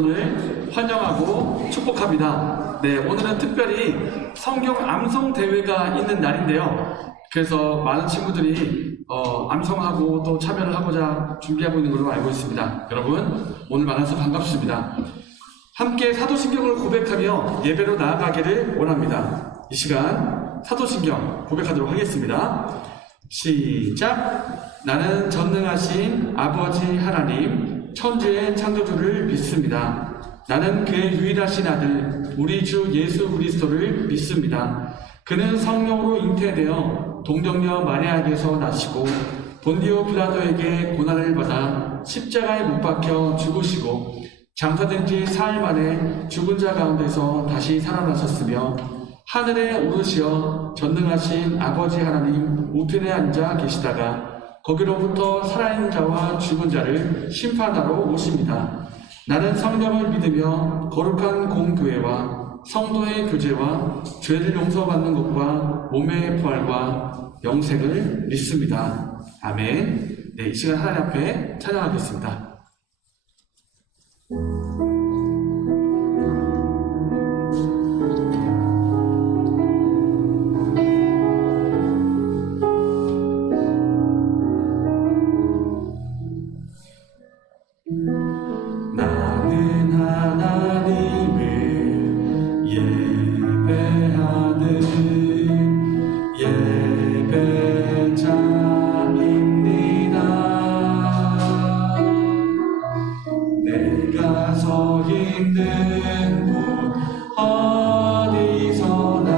오늘 환영하고 축복합니다. 네, 오늘은 특별히 성경 암송 대회가 있는 날인데요. 그래서 많은 친구들이 암송하고 또 참여를 하고자 준비하고 있는 걸로 알고 있습니다. 여러분, 오늘 만나서 반갑습니다. 함께 사도신경을 고백하며 예배로 나아가기를 원합니다. 이 시간 사도신경 고백하도록 하겠습니다. 시작! 나는 전능하신 아버지 하나님, 천지의 창조주를 믿습니다. 나는 그의 유일하신 아들, 우리 주 예수 그리스도를 믿습니다. 그는 성령으로 잉태되어 동정녀 마리아에게서 나시고 본디오 빌라도에게 고난을 받아 십자가에 못 박혀 죽으시고 장사된 지 사흘 만에 죽은 자 가운데서 다시 살아나셨으며 하늘에 오르시어 전능하신 아버지 하나님 우편에 앉아 계시다가 거기로부터 살아있는 자와 죽은 자를 심판하러 오십니다. 나는 성령을 믿으며 거룩한 공교회와 성도의 교제와 죄를 용서받는 것과 몸의 부활과 영생을 믿습니다. 아멘. 네, 이 시간 하나님 앞에 찬양하겠습니다. 나는 하나님을 예배하는 예배자입니다. 내가 서 있는 곳 어디서나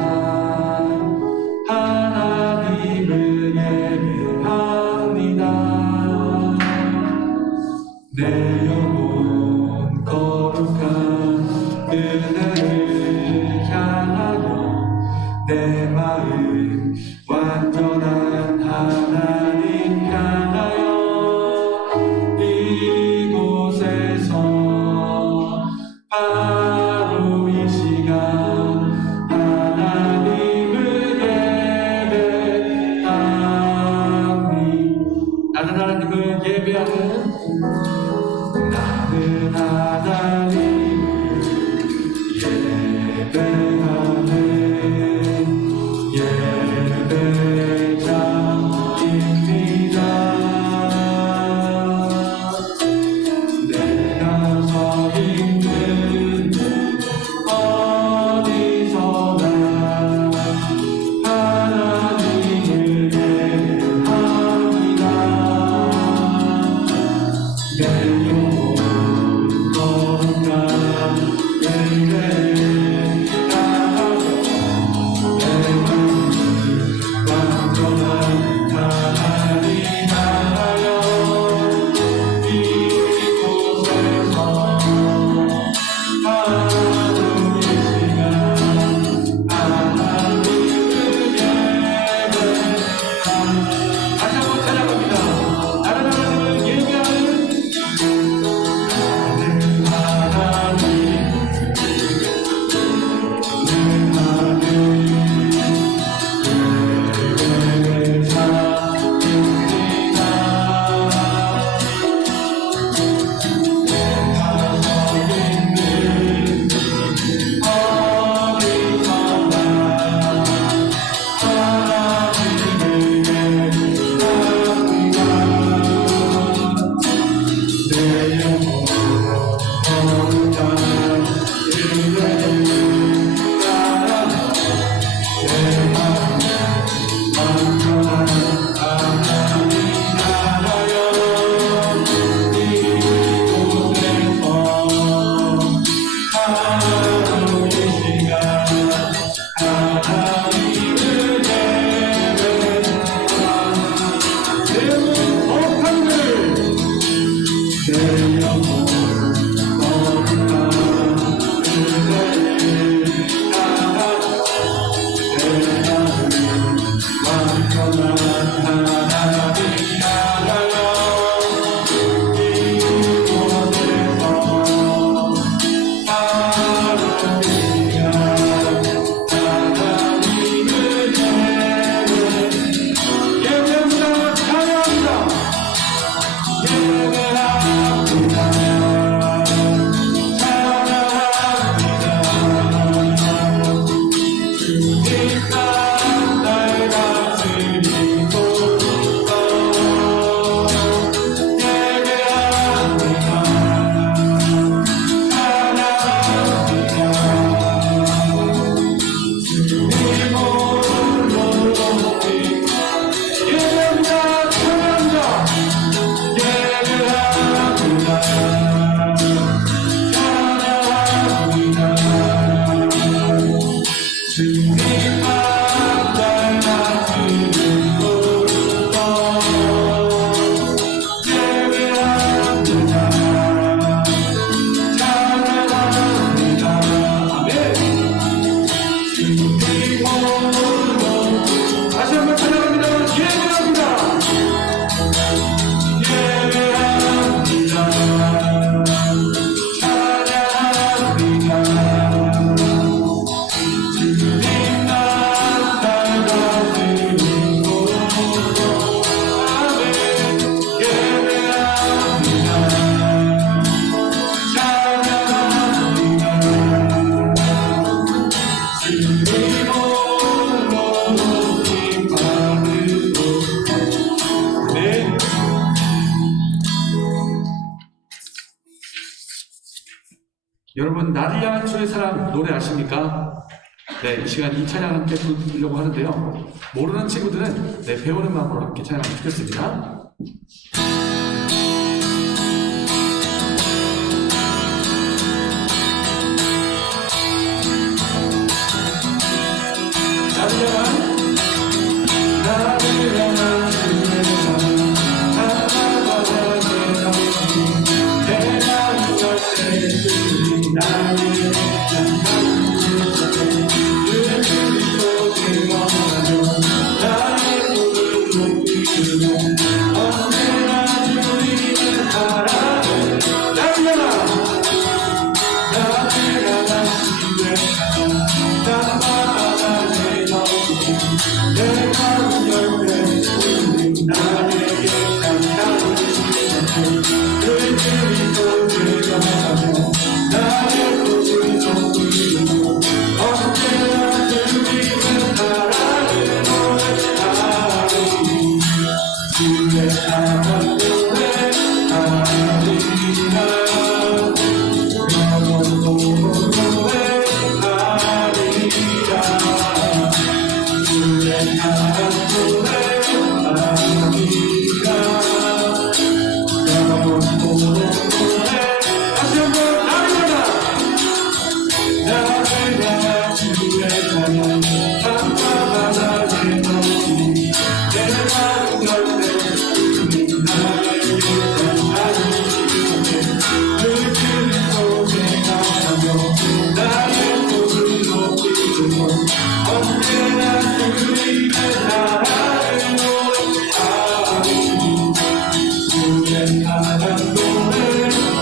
하나님을 예배합니다. 내 영혼 거룩한 그대를 향하여 내 마음 완전한 하나님 향하여 이곳에서 바로 이 시간 하나님을 예배합니다. 나는 하나님을 예배하는 나는 하나님을 여러분, 나를 향한 주의 사랑 노래 아십니까? 네, 이 시간 이 찬양 함께 부르려고 하는데요. 모르는 친구들은 배우는 마음으로 함께 찬양하면 좋겠습니다. 나를 향한 주의 사랑 내가 누울 때 주님 나를 향한 주의 그리스도를 원하며 나의 몸을 높이며 언제나 주님을 바라네. 나를 향한 주의 사랑 땅바다 내 너희 내가 누울 때 주님 나에게 감사를 주시네. 그리스도를 전하며 나의 몸을 높이며 언제나 주님을 바라네. 주의 사랑 노래 하리라. 영원토록 노래하리라. 주의 사랑 노래하리라. 영원토록 노래. 다시 한번 하리라. 나를 향한 주의 사랑 땅바다 내 너희 내가 누울 때 주님 나에게 감사를 주시네. 그 그리스도에 감사하며 나의 몸을 높이며 언제나 주님의 나라를 노래하리. 주의 사랑 노래하리라.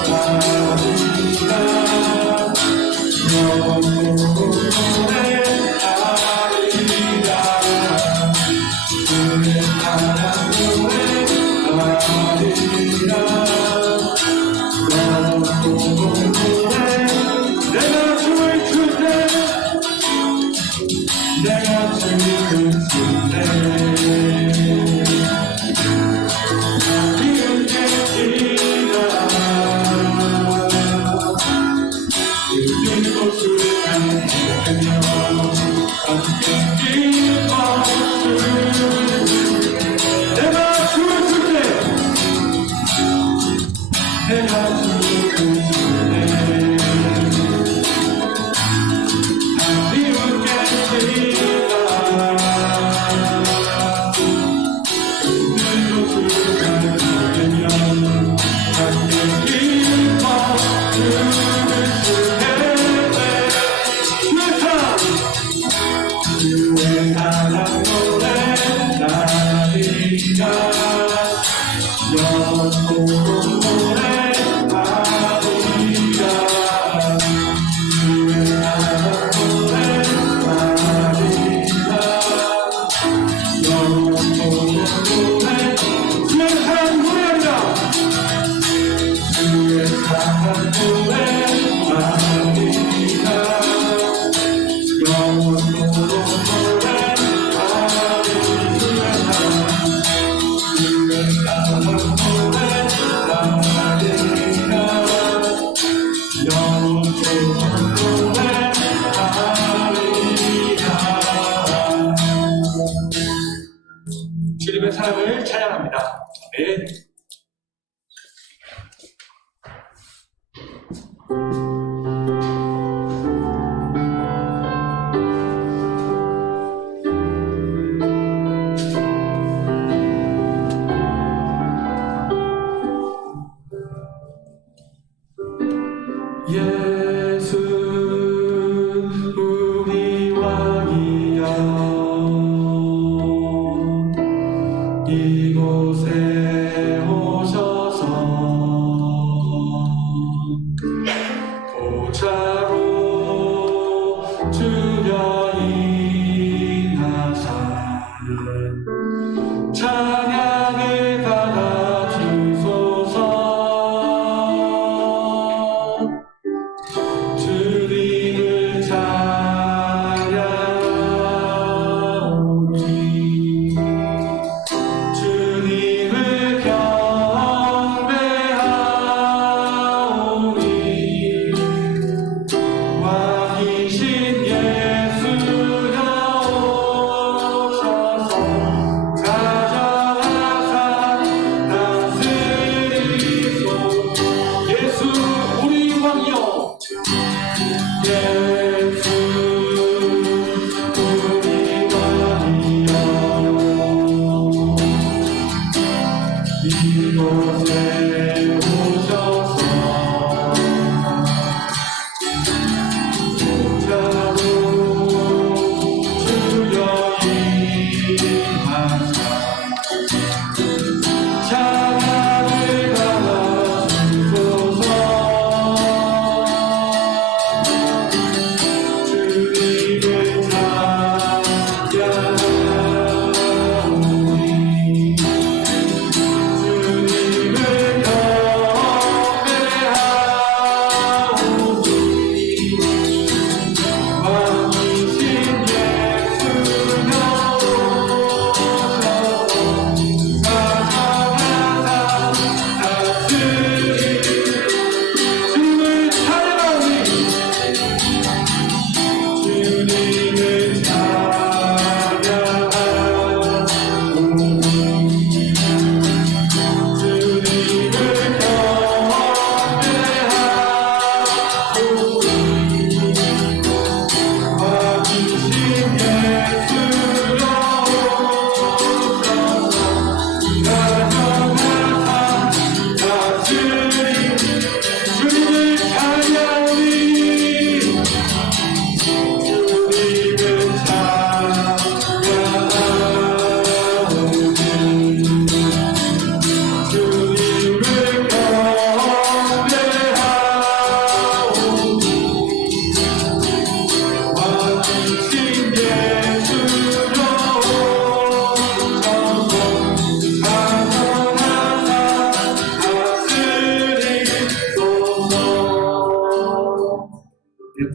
영원토록 노래하리라. 주의 사랑 노래하리라. 영원토록 노래. 내가 춤을 출 때 내가 춤을 출 때 이은 깨지라. 그 곳을 향하며 함께 기뻐 내가 춤을 출 때 내가 춤을 출 때 미운 깨지라. 그 곳을 향하며 함께 기뻐 주의 사랑 노래하리라. 영원토록 노래하리라. 주의 사랑 노래하리라. 영원토록 노래. 주의 사랑 노래하리라. 주의 사랑 노래하리라. 영원토록 주님의 사랑을 찬양합니다. 아멘. 예수 우리 왕이여 이곳에 오셔서 보좌로 주여 인하사 찬양을 받아 주소서. 주님을 찬양하오니 주님을 경배하오니 예수 이곳에 오셔서 자로 주여 임하사 찬양을 받아주소서 주님을 찬양하오니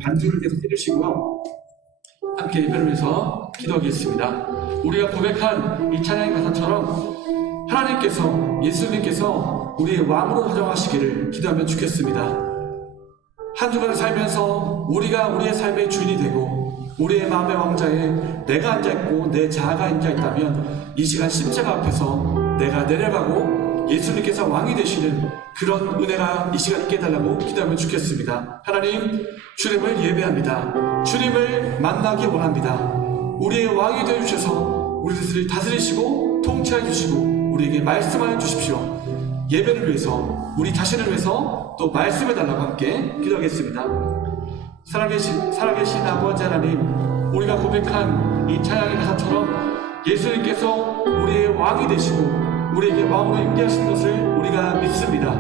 반주를 계속 해주시고요. 함께 예배를 위해서 기도하겠습니다. 우리가 고백한 이 찬양의 가사처럼 하나님께서, 예수님께서 우리의 왕으로 가정하시기를 기도하면 좋겠습니다. 한 주간을 살면서 우리가 우리의 삶의 주인이 되고 우리의 마음의 왕자에 내가 앉아있고 내 자아가 앉아있다면 이 시간 십자가 앞에서 내가 내려가고 예수님께서 왕이 되시는 그런 은혜가 이 시간 있게 해달라고 기도하면 좋겠습니다. 하나님, 주님을 예배합니다. 주님을 만나기 원합니다. 우리의 왕이 되어주셔서 우리들을 다스리시고 통치해 주시고 우리에게 말씀하여 주십시오. 예배를 위해서, 우리 자신을 위해서 또 말씀해달라고 함께 기도하겠습니다. 살아계신 아버지 하나님, 우리가 고백한 이 찬양의 가사처럼 예수님께서 우리의 왕이 되시고 우리에게 왕으로 임재하시는 것을 우리가 믿습니다.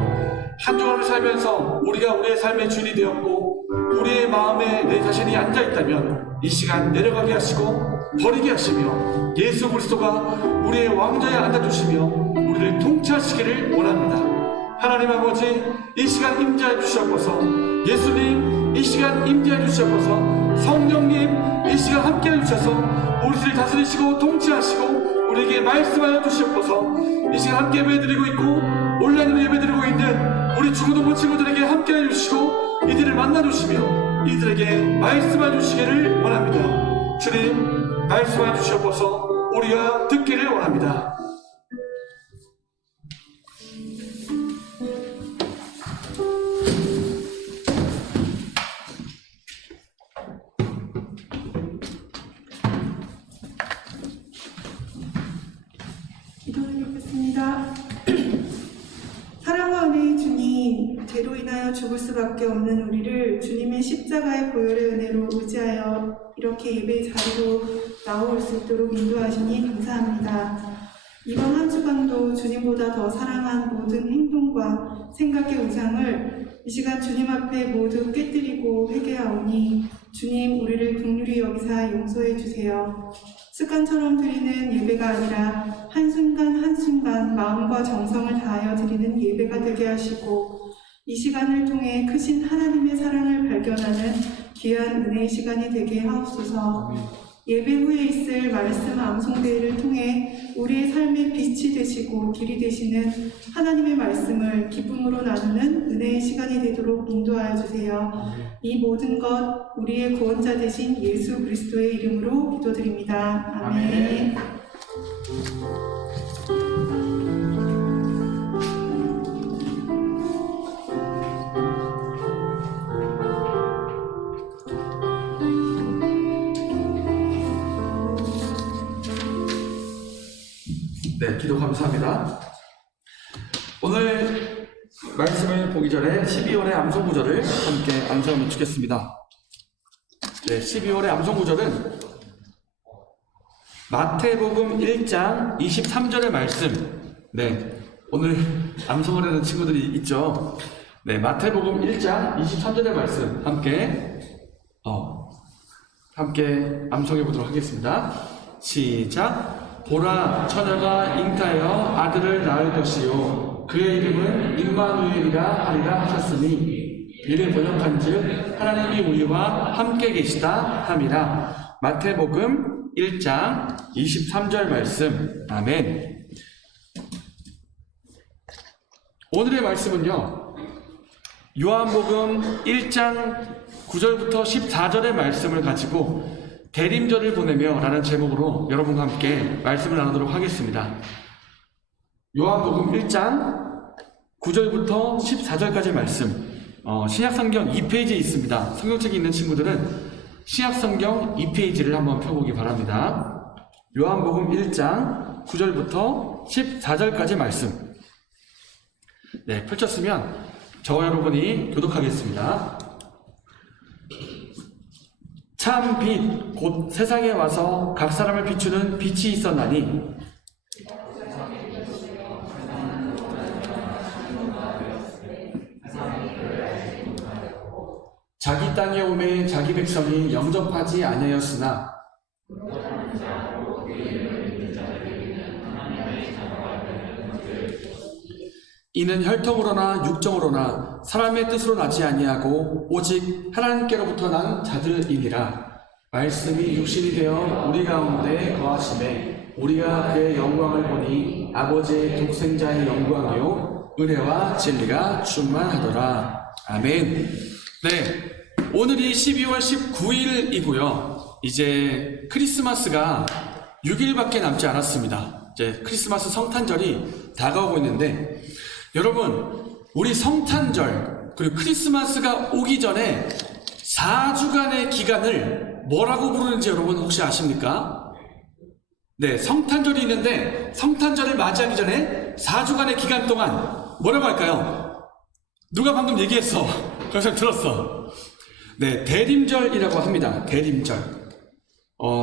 한 주간을 살면서 우리가 우리의 삶의 주인이 되었고 우리의 마음에 내 자신이 앉아있다면 이 시간 내려가게 하시고 버리게 하시며 예수 그리스도가 우리의 왕좌에 앉아주시며 우리를 통치하시기를 원합니다. 하나님 아버지, 이 시간 임재해 주시옵소서. 예수님, 이 시간 임재해 주시옵소서. 성령님, 이 시간 함께해 주셔서 우리를 다스리시고 통치하시고 우리에게 말씀하여 주시옵소서. 이 시간 함께 예배드리고 있고 온라인으로 예배드리고 있는 우리 중고등부 친구들에게 함께해 주시고 이들을 만나주시며 이들에게 말씀해 주시기를 원합니다. 주님, 말씀해 주시옵소서. 우리가 듣기를 원합니다. 기도를 드리겠습니다. 사랑과 은혜의 주님, 죄로 인하여 죽을 수밖에 없는 우리를 주님의 십자가의 보혈의 은혜로 의지하여 이렇게 예배 자리로 나올 수 있도록 인도하시니 감사합니다. 이번 한 주간도 주님보다 더 사랑한 모든 행동과 생각의 우상을 이 시간 주님 앞에 모두 깨뜨리고 회개하오니 주님, 우리를 긍휼히 여기사 용서해 주세요. 습관처럼 드리는 예배가 아니라 한순간 한순간 마음과 정성을 다하여 드리는 예배가 되게 하시고 이 시간을 통해 크신 하나님의 사랑을 발견하는 귀한 은혜의 시간이 되게 하옵소서. 예배 후에 있을 말씀 암송대회를 통해 우리의 삶의 빛이 되시고 길이 되시는 하나님의 말씀을 기쁨으로 나누는 은혜의 시간이 되도록 인도하여 주세요. 이 모든 것 우리의 구원자 되신 예수 그리스도의 이름으로 기도드립니다. 아멘. 네, 기도 감사합니다. 오늘 말씀을 보기 전에 12월의 암송 구절을 함께 암송하면 좋겠습니다. 네, 12월의 암송 구절은 마태복음 1장 23절의 말씀. 네, 오늘 암송을 하는 친구들이 있죠. 네, 마태복음 1장 23절의 말씀 함께 암송해 보도록 하겠습니다. 시작. 보라, 처녀가 잉타하여 아들을 낳을 것이요 그의 이름은 임마누엘이라 하리라 하셨으니 이를 번역한즉 하나님이 우리와 함께 계시다 함이라. 마태복음 1장 23절 말씀. 아멘. 오늘의 말씀은요, 요한복음 1장 9절부터 14절의 말씀을 가지고 대림절을 보내며 라는 제목으로 여러분과 함께 말씀을 나누도록 하겠습니다. 요한복음 1장 9절부터 14절까지 말씀, 신약성경 2페이지에 있습니다. 성경책이 있는 친구들은 신약성경 2페이지를 한번 펴보기 바랍니다. 요한복음 1장 9절부터 14절까지 말씀. 네, 펼쳤으면 저와 여러분이 교독하겠습니다. 참 빛, 곧 세상에 와서 각 사람을 비추는 빛이 있었나니 자기 땅에 오매 자기 백성이 영접하지 아니하였으나 이는 혈통으로나 육정으로나 사람의 뜻으로 나지 아니하고 오직 하나님께로부터 난 자들이니라. 말씀이 육신이 되어 우리 가운데 거하심에 우리가 그의 영광을 보니 아버지의 독생자의 영광이요 은혜와 진리가 충만하더라. 아멘. 네, 오늘이 12월 19일이고요. 이제 크리스마스가 6일밖에 남지 않았습니다. 이제 크리스마스 성탄절이 다가오고 있는데, 여러분, 우리 성탄절 그리고 크리스마스가 오기 전에 4주간의 기간을 뭐라고 부르는지 여러분 혹시 아십니까? 네, 성탄절이 있는데 성탄절을 맞이하기 전에 4주간의 기간 동안 뭐라고 할까요? 누가 방금 얘기했어. 그래서 들었어. 네, 대림절이라고 합니다. 대림절.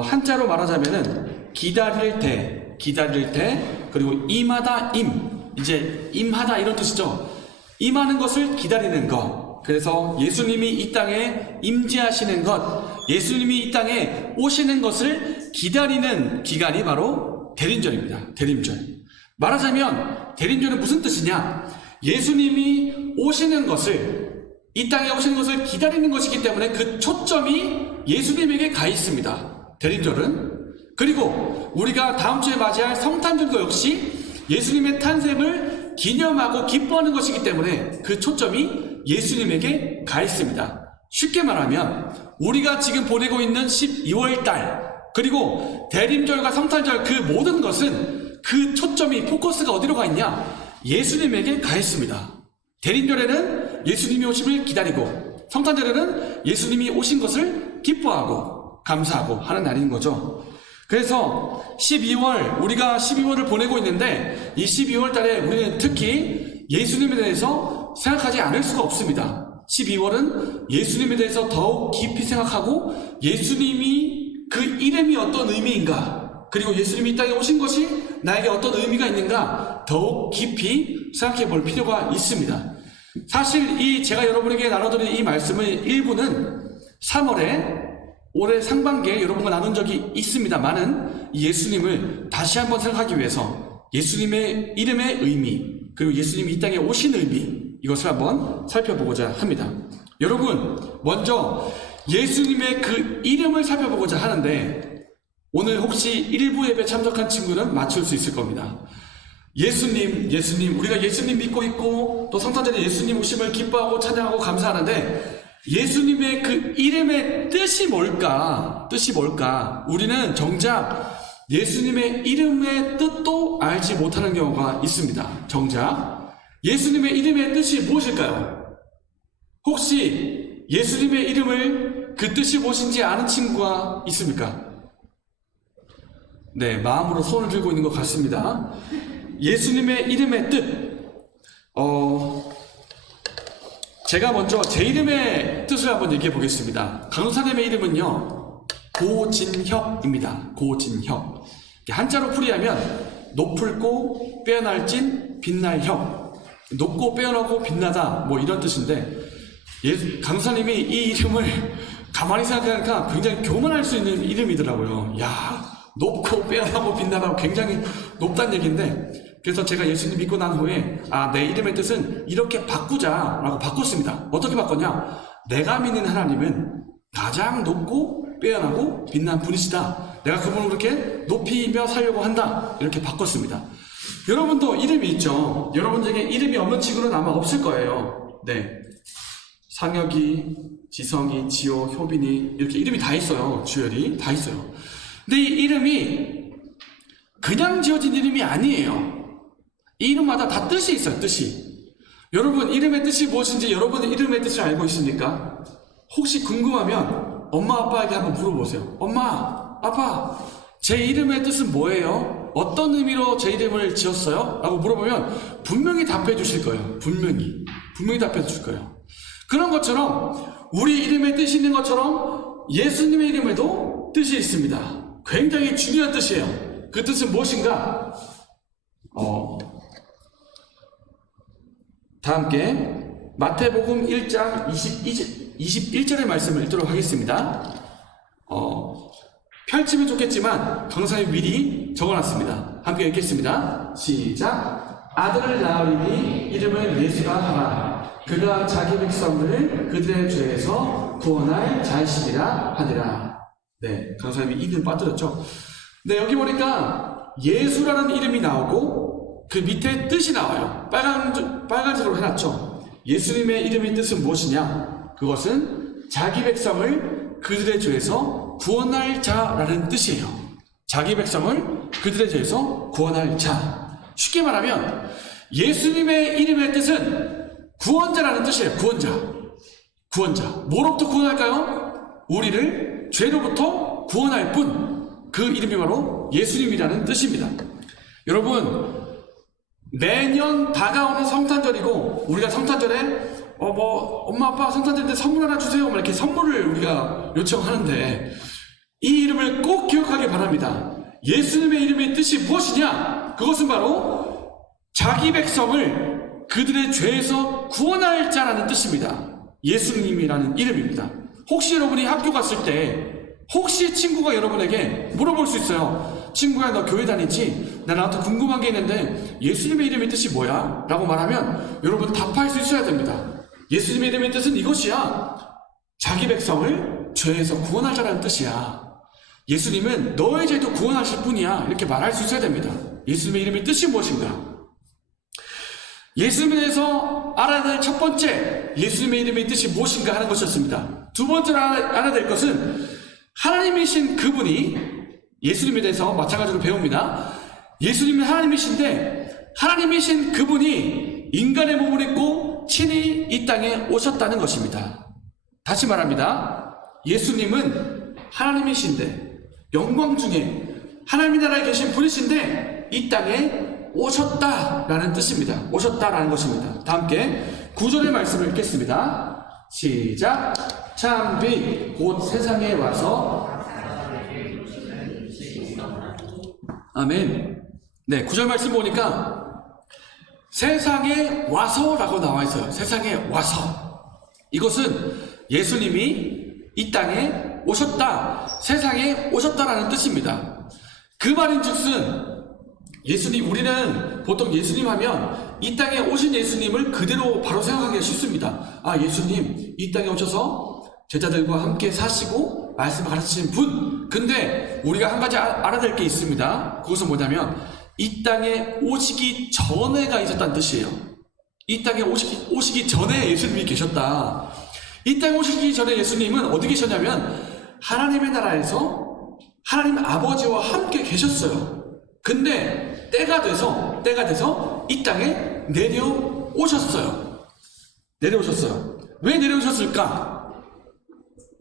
한자로 말하자면은 기다릴 때, 그리고 임하다, 이제 임하다 이런 뜻이죠. 임하는 것을 기다리는 것. 그래서 예수님이 이 땅에 임재하시는 것, 예수님이 이 땅에 오시는 것을 기다리는 기간이 바로 대림절입니다. 대림절. 말하자면 대림절은 무슨 뜻이냐? 예수님이 오시는 것을, 이 땅에 오시는 것을 기다리는 것이기 때문에 그 초점이 예수님에게 가 있습니다. 대림절은. 그리고 우리가 다음 주에 맞이할 성탄절도 역시 예수님의 탄생을 기념하고 기뻐하는 것이기 때문에 그 초점이 예수님에게 가 있습니다. 쉽게 말하면 우리가 지금 보내고 있는 12월 달, 그리고 대림절과 성탄절 그 모든 것은 그 초점이, 포커스가 어디로 가 있냐? 예수님에게 가 있습니다. 대림절에는 예수님이 오심을 기다리고, 성탄절에는 예수님이 오신 것을 기뻐하고 감사하고 하는 날인 거죠. 그래서 12월, 우리가 12월을 보내고 있는데 이 12월 달에 우리는 특히 예수님에 대해서 생각하지 않을 수가 없습니다. 12월은 예수님에 대해서 더욱 깊이 생각하고, 예수님이 그 이름이 어떤 의미인가, 그리고 예수님이 이 땅에 오신 것이 나에게 어떤 의미가 있는가 더욱 깊이 생각해 볼 필요가 있습니다. 사실 제가 여러분에게 나눠드린 이 말씀의 일부는 3월에 올해 상반기에 여러분과 나눈 적이 있습니다만은 예수님을 다시 한번 생각하기 위해서 예수님의 이름의 의미, 그리고 예수님이 이 땅에 오신 의미, 이것을 한번 살펴보고자 합니다. 여러분, 먼저 예수님의 그 이름을 살펴보고자 하는데, 오늘 혹시 일부 예배 참석한 친구는 맞출 수 있을 겁니다. 예수님, 우리가 예수님 믿고 있고 또 성탄절에 예수님 오심을 기뻐하고 찬양하고 감사하는데, 예수님의 그 이름의 뜻이 뭘까? 우리는 정작 예수님의 이름의 뜻도 알지 못하는 경우가 있습니다. 정작 예수님의 이름의 뜻이 무엇일까요? 혹시 예수님의 이름을 그 뜻이 무엇인지 아는 친구가 있습니까? 마음으로 손을 들고 있는 것 같습니다. 예수님의 이름의 뜻. 제가 먼저 제 이름의 뜻을 한번 얘기해 보겠습니다. 강사님의 이름은요, 고진혁입니다. 고진혁. 한자로 풀이하면 높을고 빼어날진 빛날 혁. 높고 빼어나고 빛나다, 뭐 이런 뜻인데, 강사님이 이 이름을 가만히 생각하니까 굉장히 교만할 수 있는 이름이더라고요. 야, 높고 빼어나고 빛나다고 굉장히 높다는 얘기인데, 그래서 제가 예수님 믿고 난 후에 내 이름의 뜻은 이렇게 바꾸자라고 바꿨습니다. 어떻게 바꿨냐? 내가 믿는 하나님은 가장 높고 빼어나고 빛난 분이시다. 내가 그분을 그렇게 높이며 살려고 한다. 이렇게 바꿨습니다. 여러분도 이름이 있죠? 여러분 중에 이름이 없는 친구는 아마 없을 거예요. 상혁이, 지성이, 지호, 효빈이 이렇게 이름이 다 있어요. 주열이 다 있어요. 근데 이 이름이 그냥 지어진 이름이 아니에요. 이 이름마다 다 뜻이 있어요. 뜻이. 여러분 이름의 뜻이 무엇인지 여러분의 이름의 뜻을 알고 있습니까? 혹시 궁금하면 엄마 아빠에게 한번 물어보세요. 엄마, 아빠, 제 이름의 뜻은 뭐예요? 어떤 의미로 제 이름을 지었어요? 라고 물어보면 분명히 답해 주실 거예요. 분명히 답해 주실 거예요. 그런 것처럼 우리 이름에 뜻이 있는 것처럼 예수님의 이름에도 뜻이 있습니다. 굉장히 중요한 뜻이에요. 그 뜻은 무엇인가? 다 함께 마태복음 1장 21절의 말씀을 읽도록 하겠습니다. 펼치면 좋겠지만 강사님 미리 적어놨습니다. 함께 읽겠습니다. 시작. 아들을 낳으리니 이름을 예수라 하라. 그가 자기 백성을 그들의 죄에서 구원할 자이시니라 하니라. 강사님이 이름 빠뜨렸죠. 여기 보니까 예수라는 이름이 나오고 그 밑에 뜻이 나와요. 빨간색으로 해놨죠. 예수님의 이름의 뜻은 무엇이냐? 그것은 자기 백성을 그들의 죄에서 구원할 자라는 뜻이에요. 자기 백성을 그들의 죄에서 구원할 자. 쉽게 말하면 예수님의 이름의 뜻은 구원자라는 뜻이에요. 구원자. 뭐로부터 구원할까요? 우리를 죄로부터 구원할 분. 그 이름이 바로 예수님이라는 뜻입니다. 여러분, 매년 다가오는 성탄절이고 우리가 성탄절에 엄마 아빠 성탄절인데 선물 하나 주세요 이렇게 선물을 우리가 요청하는데 이 이름을 꼭 기억하기 바랍니다. 예수님의 이름의 뜻이 무엇이냐? 그것은 바로 자기 백성을 그들의 죄에서 구원할 자라는 뜻입니다. 예수님이라는 이름입니다. 혹시 여러분이 학교 갔을 때 혹시 친구가 여러분에게 물어볼 수 있어요. 친구야, 너 교회 다니지? 나한테 궁금한 게 있는데 예수님의 이름의 뜻이 뭐야? 라고 말하면 여러분 답할 수 있어야 됩니다. 예수님의 이름의 뜻은 이것이야. 자기 백성을 죄에서 구원할 자라는 뜻이야. 예수님은 너의 죄도 구원하실 분이야. 이렇게 말할 수 있어야 됩니다. 예수님의 이름의 뜻이 무엇인가? 예수님에 대해서 알아야 될 첫 번째, 예수님의 이름의 뜻이 무엇인가 하는 것이었습니다. 두 번째로 알아야 될 것은 하나님이신 그분이 예수님에 대해서 마찬가지로 배웁니다. 예수님은 하나님이신데 하나님이신 그분이 인간의 몸을 입고 친히 이 땅에 오셨다는 것입니다. 다시 말합니다. 예수님은 하나님이신데 영광 중에 하나님의 나라에 계신 분이신데 이 땅에 오셨다라는 뜻입니다. 오셨다라는 것입니다. 다 함께 9절의 말씀을 읽겠습니다. 시작. 참 빛 곧 세상에 와서 아멘. 9절 말씀 보니까 세상에 와서라고 나와 있어요. 세상에 와서. 이것은 예수님이 이 땅에 오셨다, 세상에 오셨다라는 뜻입니다. 그 말인즉슨 우리는 보통 예수님 하면 이 땅에 오신 예수님을 그대로 바로 생각하기가 쉽습니다. 예수님 이 땅에 오셔서 제자들과 함께 사시고 말씀을 가르치신 분. 근데 우리가 한 가지 알아야 될 게 있습니다. 그것은 뭐냐면 이 땅에 오시기 전에가 있었다는 뜻이에요. 이 땅에 오시기 전에 예수님이 계셨다. 이 땅에 오시기 전에 예수님은 어디 계셨냐면 하나님의 나라에서 하나님 아버지와 함께 계셨어요. 근데 때가 돼서 이 땅에 내려오셨어요.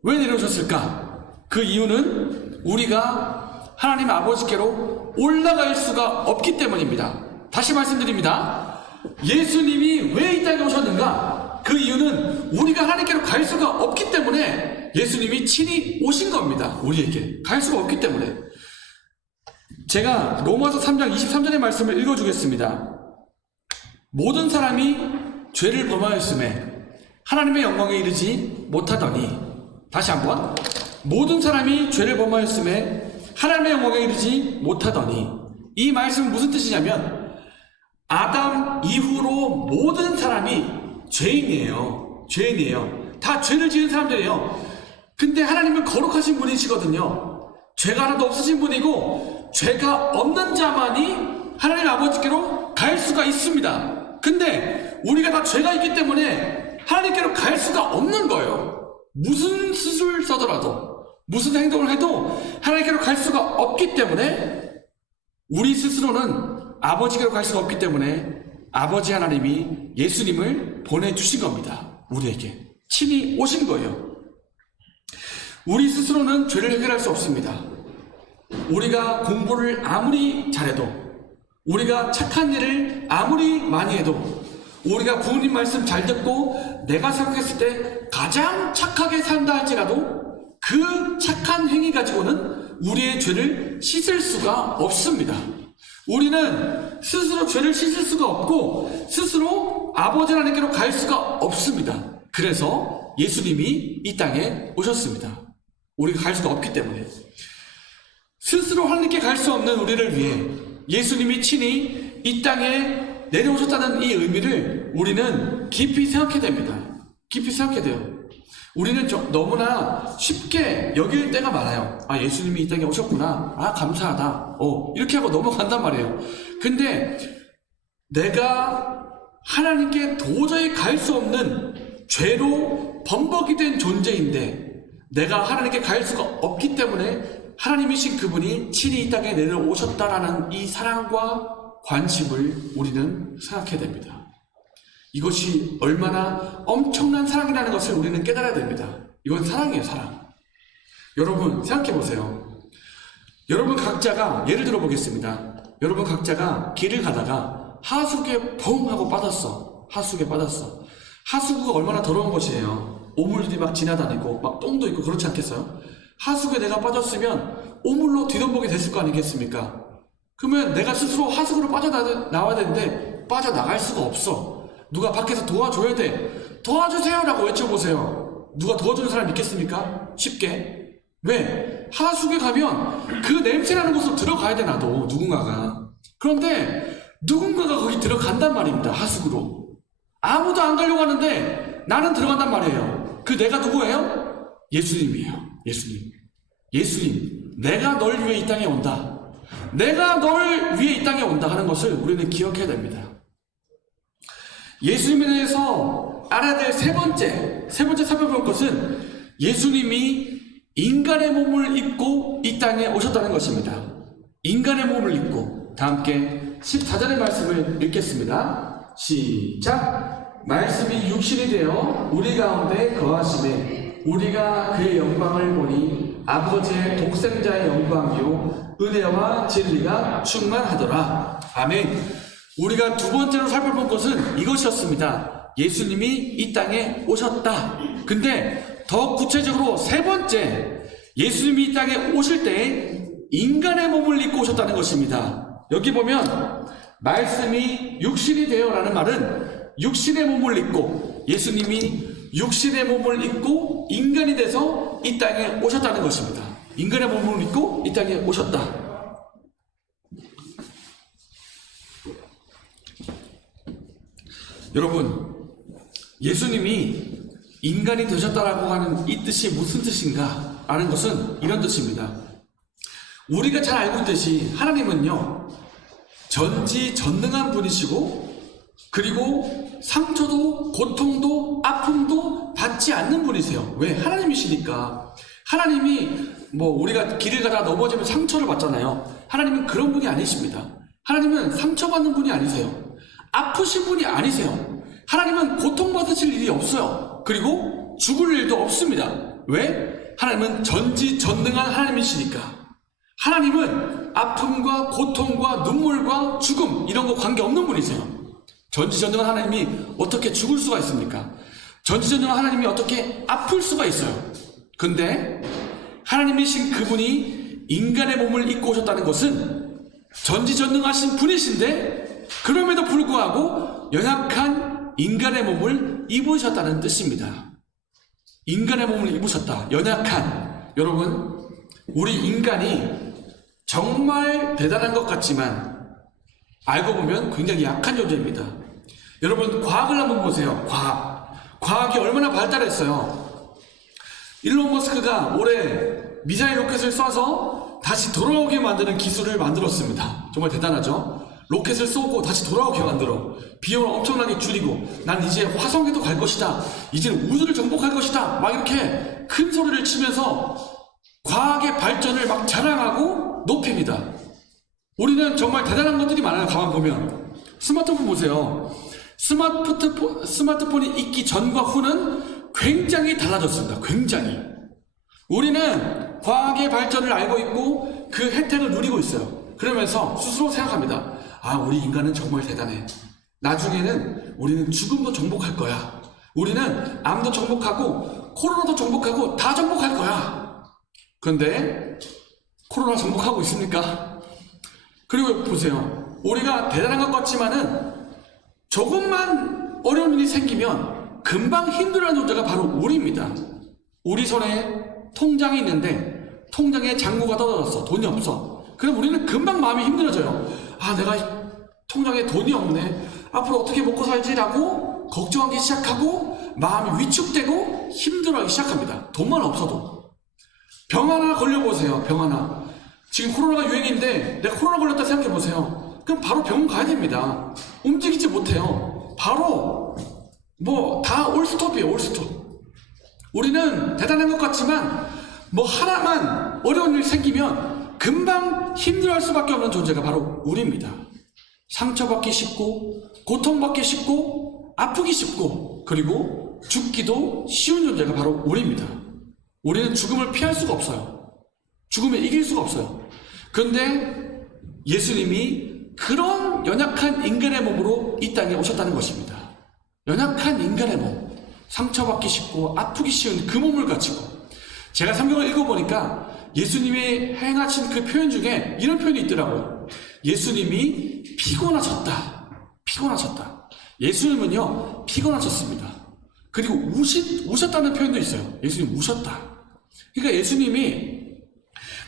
왜 내려오셨을까? 그 이유는 우리가 하나님 아버지께로 올라갈 수가 없기 때문입니다. 다시 말씀드립니다. 예수님이 왜 이 땅에 오셨는가? 그 이유는 우리가 하나님께로 갈 수가 없기 때문에 예수님이 친히 오신 겁니다. 우리에게 갈 수가 없기 때문에. 제가 로마서 3장 23절의 말씀을 읽어주겠습니다. 모든 사람이 죄를 범하였음에 하나님의 영광에 이르지 못하더니, 다시 한번, 모든 사람이 죄를 범하였음에 하나님의 영광에 이르지 못하더니, 이 말씀은 무슨 뜻이냐면 아담 이후로 모든 사람이 죄인이에요. 다 죄를 지은 사람들이에요. 근데 하나님은 거룩하신 분이시거든요. 죄가 하나도 없으신 분이고 죄가 없는 자만이 하나님 아버지께로 갈 수가 있습니다. 근데 우리가 다 죄가 있기 때문에 하나님께로 갈 수가 없는 거예요. 무슨 수술 써더라도, 무슨 행동을 해도 하나님께로 갈 수가 없기 때문에, 우리 스스로는 아버지께로 갈 수가 없기 때문에 아버지 하나님이 예수님을 보내주신 겁니다. 우리에게 친히 오신 거예요. 우리 스스로는 죄를 해결할 수 없습니다. 우리가 공부를 아무리 잘해도, 우리가 착한 일을 아무리 많이 해도, 우리가 부모님 말씀 잘 듣고 내가 생각했을 때 가장 착하게 산다 할지라도 그 착한 행위 가지고는 우리의 죄를 씻을 수가 없습니다. 우리는 스스로 죄를 씻을 수가 없고 스스로 아버지 하나님께로 갈 수가 없습니다. 그래서 예수님이 이 땅에 오셨습니다. 우리가 갈 수가 없기 때문에. 스스로 하나님께 갈 수 없는 우리를 위해 예수님이 친히 이 땅에 내려오셨다는 이 의미를 우리는 깊이 생각해야 됩니다. 깊이 생각해야 돼요. 우리는 너무나 쉽게 여길 때가 많아요. 아, 예수님이 이 땅에 오셨구나. 아, 감사하다. 이렇게 하고 넘어간단 말이에요. 근데 내가 하나님께 도저히 갈 수 없는 죄로 범벅이 된 존재인데 내가 하나님께 갈 수가 없기 때문에 하나님이신 그분이 친히 이 땅에 내려오셨다라는 이 사랑과 관심을 우리는 생각해야 됩니다. 이것이 얼마나 엄청난 사랑이라는 것을 우리는 깨달아야 됩니다. 이건 사랑이에요, 사랑. 여러분 생각해 보세요. 여러분 각자가, 예를 들어 보겠습니다. 여러분 각자가 길을 가다가 하수구에 펑 하고 빠졌어. 하수구에 빠졌어. 하수구가 얼마나 더러운 것이에요. 오물들이 막 지나다니고 막 똥도 있고 그렇지 않겠어요? 하수구에 내가 빠졌으면 오물로 뒤덮보게 됐을 거 아니겠습니까? 그러면 내가 스스로 하수구로 빠져나와야 되는데 빠져나갈 수가 없어. 누가 밖에서 도와줘야 돼. 도와주세요 라고 외쳐보세요. 누가 도와주는 사람 있겠습니까? 쉽게. 왜? 하수구에 가면 그 냄새나는 곳으로 들어가야 돼, 나도. 누군가가. 그런데 누군가가 거기 들어간단 말입니다. 하수구로. 아무도 안 가려고 하는데 나는 들어간단 말이에요. 그 내가 누구예요? 예수님이에요. 예수님. 내가 널 위해 이 땅에 온다. 내가 널 위해 이 땅에 온다 하는 것을 우리는 기억해야 됩니다. 예수님에 대해서 알아야 될 세 번째 살펴볼 것은 예수님이 인간의 몸을 입고 이 땅에 오셨다는 것입니다. 인간의 몸을 입고. 다 함께 14절의 말씀을 읽겠습니다. 시작. 말씀이 육신이 되어 우리 가운데 거하심에 우리가 그의 영광을 보니 아버지의 독생자의 영광이요 은혜와 진리가 충만하더라. 아멘. 우리가 두 번째로 살펴본 것은 이것이었습니다. 예수님이 이 땅에 오셨다. 근데 더 구체적으로 세 번째, 예수님이 이 땅에 오실 때 인간의 몸을 입고 오셨다는 것입니다. 여기 보면 말씀이 육신이 되어라는 말은 육신의 몸을 입고, 예수님이 육신의 몸을 입고 인간이 돼서 이 땅에 오셨다는 것입니다. 인간의 몸을 입고 이 땅에 오셨다. 여러분, 예수님이 인간이 되셨다라고 하는 이 뜻이 무슨 뜻인가 아는 것은 이런 뜻입니다. 우리가 잘 알고 있듯이 하나님은요, 전지전능한 분이시고, 그리고 상처도 고통도 아픔도 받지 않는 분이세요. 왜? 하나님이시니까. 하나님이 우리가 길을 가다가 넘어지면 상처를 받잖아요. 하나님은 그런 분이 아니십니다. 하나님은 상처받는 분이 아니세요. 아프신 분이 아니세요. 하나님은 고통받으실 일이 없어요. 그리고 죽을 일도 없습니다. 왜? 하나님은 전지전능한 하나님이시니까. 하나님은 아픔과 고통과 눈물과 죽음 이런 거 관계없는 분이세요. 전지전능한 하나님이 어떻게 죽을 수가 있습니까? 전지전능한 하나님이 어떻게 아플 수가 있어요? 근데 하나님이신 그분이 인간의 몸을 입고 오셨다는 것은 전지전능하신 분이신데 그럼에도 불구하고 연약한 인간의 몸을 입으셨다는 뜻입니다. 인간의 몸을 입으셨다. 연약한. 여러분, 우리 인간이 정말 대단한 것 같지만 알고 보면 굉장히 약한 존재입니다. 여러분, 과학을 한번 보세요. 과학이 얼마나 발달했어요. 일론 머스크가 올해 미사일 로켓을 쏴서 다시 돌아오게 만드는 기술을 만들었습니다. 정말 대단하죠? 로켓을 쏘고 다시 돌아오게 만들어 비용을 엄청나게 줄이고 난 이제 화성에도 갈 것이다. 이제는 우주를 정복할 것이다. 막 이렇게 큰 소리를 치면서 과학의 발전을 막 자랑하고 높입니다. 우리는 정말 대단한 것들이 많아요. 가만 보면 스마트폰 보세요. 스마트폰이 있기 전과 후는 굉장히 달라졌습니다. 굉장히. 우리는 과학의 발전을 알고 있고 그 혜택을 누리고 있어요. 그러면서 스스로 생각합니다. 아, 우리 인간은 정말 대단해. 나중에는 우리는 죽음도 정복할 거야. 우리는 암도 정복하고 코로나도 정복하고 다 정복할 거야. 그런데 코로나 정복하고 있습니까? 그리고 보세요. 우리가 대단한 것 같지만은 조금만 어려운 일이 생기면 금방 힘들어하는 존재가 바로 우리입니다. 우리 손에 통장이 있는데 통장에 잔고가 떨어졌어. 돈이 없어. 그럼 우리는 금방 마음이 힘들어져요. 아, 내가 통장에 돈이 없네. 앞으로 어떻게 먹고 살지라고 걱정하기 시작하고 마음이 위축되고 힘들어하기 시작합니다. 돈만 없어도. 병 하나 걸려보세요. 병 하나. 지금 코로나가 유행인데 내가 코로나 걸렸다 생각해보세요. 그럼 바로 병원 가야 됩니다. 움직이지 못해요. 바로 다 올스톱이에요. 올스톱. 우리는 대단한 것 같지만 뭐 하나만 어려운 일 생기면 금방 힘들어할 수밖에 없는 존재가 바로 우리입니다. 상처받기 쉽고 고통받기 쉽고 아프기 쉽고 그리고 죽기도 쉬운 존재가 바로 우리입니다. 우리는 죽음을 피할 수가 없어요. 죽음에 이길 수가 없어요. 그런데 예수님이 그런 연약한 인간의 몸으로 이 땅에 오셨다는 것입니다. 연약한 인간의 몸, 상처받기 쉽고 아프기 쉬운 그 몸을 가지고 제가 성경을 읽어보니까 예수님이 행하신 그 표현 중에 이런 표현이 있더라고요. 예수님이 피곤하셨다. 피곤하셨다. 예수님은요 피곤하셨습니다. 그리고 우셨다는 표현도 있어요. 예수님 우셨다. 그러니까 예수님이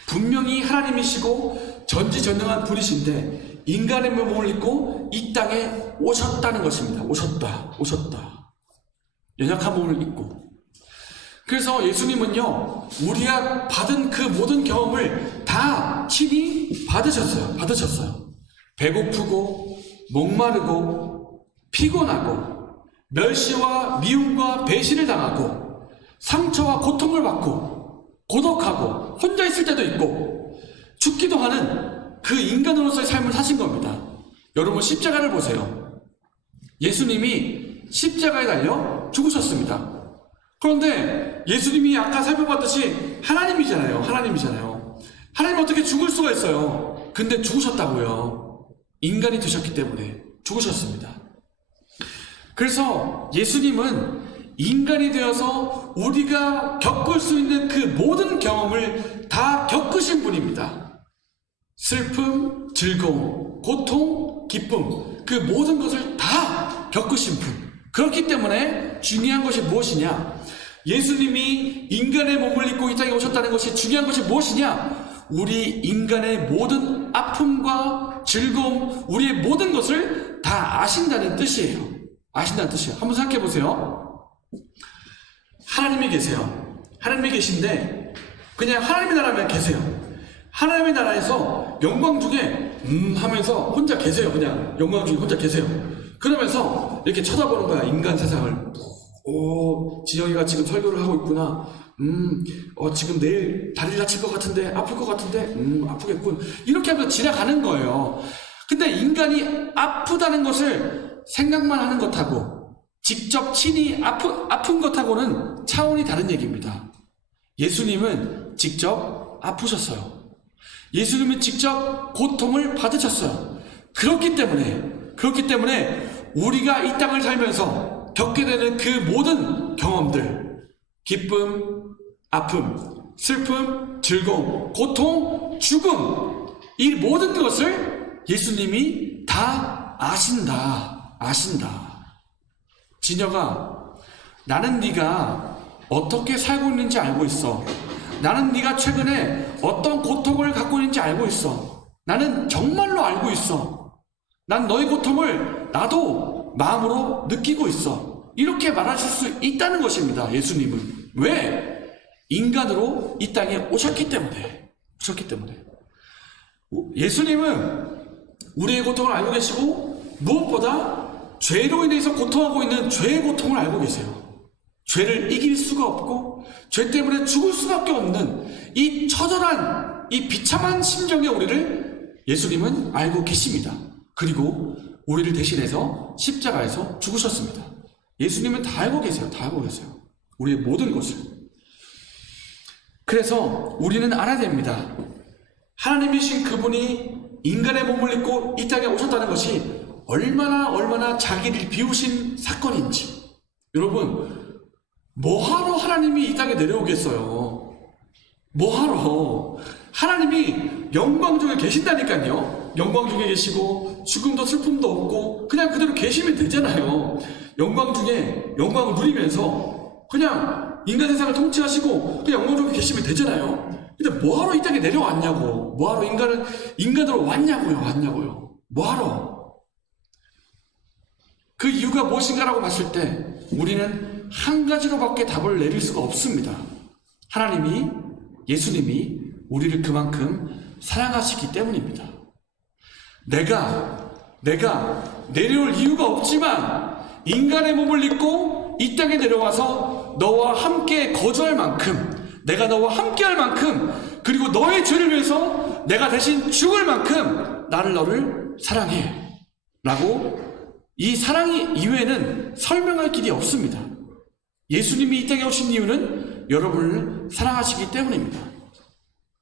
분명히 하나님이시고 전지전능한 분이신데 인간의 몸을 입고 이 땅에 오셨다는 것입니다. 오셨다. 연약한 몸을 입고. 그래서 예수님은요 우리가 받은 그 모든 경험을 다 친히 받으셨어요. 배고프고 목마르고 피곤하고 멸시와 미움과 배신을 당하고 상처와 고통을 받고 고독하고 혼자 있을 때도 있고 죽기도 하는 그 인간으로서의 삶을 사신 겁니다. 여러분 십자가를 보세요. 예수님이 십자가에 달려 죽으셨습니다. 그런데 예수님이 아까 살펴봤듯이 하나님이잖아요. 하나님 어떻게 죽을 수가 있어요? 근데 죽으셨다고요. 인간이 되셨기 때문에 죽으셨습니다. 그래서 예수님은 인간이 되어서 우리가 겪을 수 있는 그 모든 경험을 다 겪으신 분입니다. 슬픔, 즐거움, 고통, 기쁨 그 모든 것을 다 겪으신 분. 그렇기 때문에 중요한 것이 무엇이냐? 예수님이 인간의 몸을 입고 이 땅에 오셨다는 것이 중요한 것이 무엇이냐? 우리 인간의 모든 아픔과 즐거움, 우리의 모든 것을 다 아신다는 뜻이에요. 한번 생각해 보세요. 하나님이 계세요. 하나님이 계신데 그냥 하나님의 나라만 계세요. 하나님의 나라에서 영광 중에 하면서 혼자 계세요. 그냥 영광 중에 혼자 계세요. 그러면서 이렇게 쳐다보는 거야. 인간 세상을. 지영이가 지금 설교를 하고 있구나. 지금 내일 다리를 다칠 것 같은데 아플 것 같은데 아프겠군. 이렇게 하면서 지나가는 거예요. 근데 인간이 아프다는 것을 생각만 하는 것하고 직접 친히 아픈 것하고는 차원이 다른 얘기입니다. 예수님은 직접 아프셨어요. 예수님은 직접 고통을 받으셨어요. 그렇기 때문에 우리가 이 땅을 살면서 겪게 되는 그 모든 경험들, 기쁨, 아픔, 슬픔, 즐거움, 고통, 죽음, 이 모든 것을 예수님이 다 아신다. 진여가, 나는 네가 어떻게 살고 있는지 알고 있어. 나는 네가 최근에 어떤 고통을 갖고 있는지 알고 있어. 나는 정말로 알고 있어. 난 너의 고통을 나도 마음으로 느끼고 있어. 이렇게 말하실 수 있다는 것입니다. 예수님은. 왜? 인간으로 이 땅에 오셨기 때문에. 예수님은 우리의 고통을 알고 계시고, 무엇보다 죄로 인해서 고통하고 있는 죄의 고통을 알고 계세요. 죄를 이길 수가 없고 죄 때문에 죽을 수밖에 없는 이 처절한, 이 비참한 심정의 우리를 예수님은 알고 계십니다. 그리고 우리를 대신해서 십자가에서 죽으셨습니다. 예수님은 다 알고 계세요. 우리의 모든 것을. 그래서 우리는 알아야 됩니다. 하나님이신 그분이 인간의 몸을 입고 이 땅에 오셨다는 것이 얼마나 자기를 비우신 사건인지. 여러분, 뭐하러 하나님이 이 땅에 내려오겠어요? 뭐하러? 하나님이 영광 중에 계신다니까요. 영광 중에 계시고 죽음도 슬픔도 없고 그냥 그대로 계시면 되잖아요. 영광 중에 영광을 누리면서 그냥 인간 세상을 통치하시고 그냥 영광 중에 계시면 되잖아요. 근데 뭐하러 이 땅에 내려왔냐고. 뭐하러 인간으로 왔냐고요. 뭐하러? 그 이유가 무엇인가라고 봤을 때 우리는 한 가지로밖에 답을 내릴 수가 없습니다. 하나님이, 예수님이 우리를 그만큼 사랑하시기 때문입니다. 내가 내려올 이유가 없지만 인간의 몸을 입고 이 땅에 내려와서 너와 함께 거주할 만큼, 내가 너와 함께 할 만큼, 그리고 너의 죄를 위해서 내가 대신 죽을 만큼 너를 사랑해 라고, 이 사랑이 이외에는 설명할 길이 없습니다. 예수님이 이 땅에 오신 이유는 여러분을 사랑하시기 때문입니다.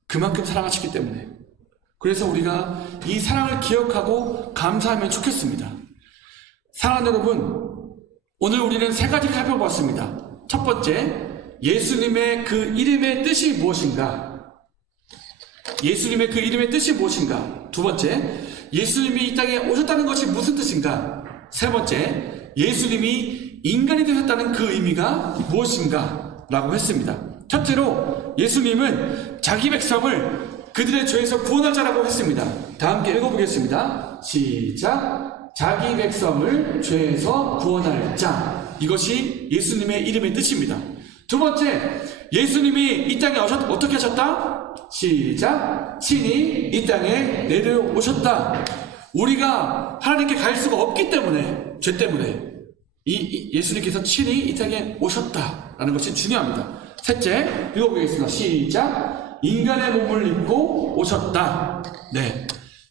그만큼 사랑하시기 때문에. 그래서 우리가 이 사랑을 기억하고 감사하면 좋겠습니다. 사랑하는 여러분, 오늘 우리는 세 가지를 살펴보았습니다. 첫 번째, 예수님의 그 이름의 뜻이 무엇인가? 두 번째, 예수님이 이 땅에 오셨다는 것이 무슨 뜻인가? 세 번째, 예수님이 인간이 되셨다는 그 의미가 무엇인가? 라고 했습니다. 첫째로 예수님은 자기 백성을 그들의 죄에서 구원할 자라고 했습니다. 다 함께 읽어보겠습니다. 시작. 자기 백성을 죄에서 구원할 자. 이것이 예수님의 이름의 뜻입니다. 두 번째, 예수님이 이 땅에 어떻게 하셨다? 시작. 친히 이 땅에 내려오셨다. 우리가 하나님께 갈 수가 없기 때문에, 죄 때문에 예수님께서 친히 이 땅에 오셨다라는 것이 중요합니다. 셋째, 읽어보겠습니다. 시작. 인간의 몸을 입고 오셨다. 네,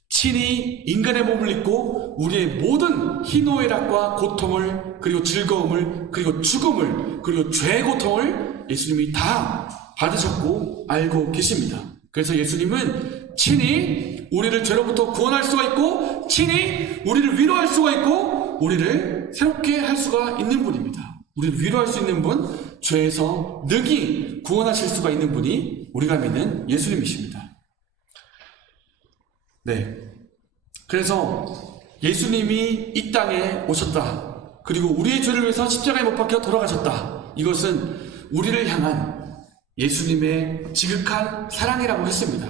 친히 인간의 몸을 입고 우리의 모든 희노애락과 고통을, 그리고 즐거움을, 그리고 죽음을, 그리고 죄의 고통을 예수님이 다 받으셨고 알고 계십니다. 그래서 예수님은 친히 우리를 죄로부터 구원할 수가 있고, 친히 우리를 위로할 수가 있고, 우리를 새롭게 할 수가 있는 분입니다. 우리를 위로할 수 있는 분, 죄에서 능히 구원하실 수가 있는 분이 우리가 믿는 예수님이십니다. 네, 그래서 예수님이 이 땅에 오셨다. 그리고 우리의 죄를 위해서 십자가에 못 박혀 돌아가셨다. 이것은 우리를 향한 예수님의 지극한 사랑이라고 했습니다.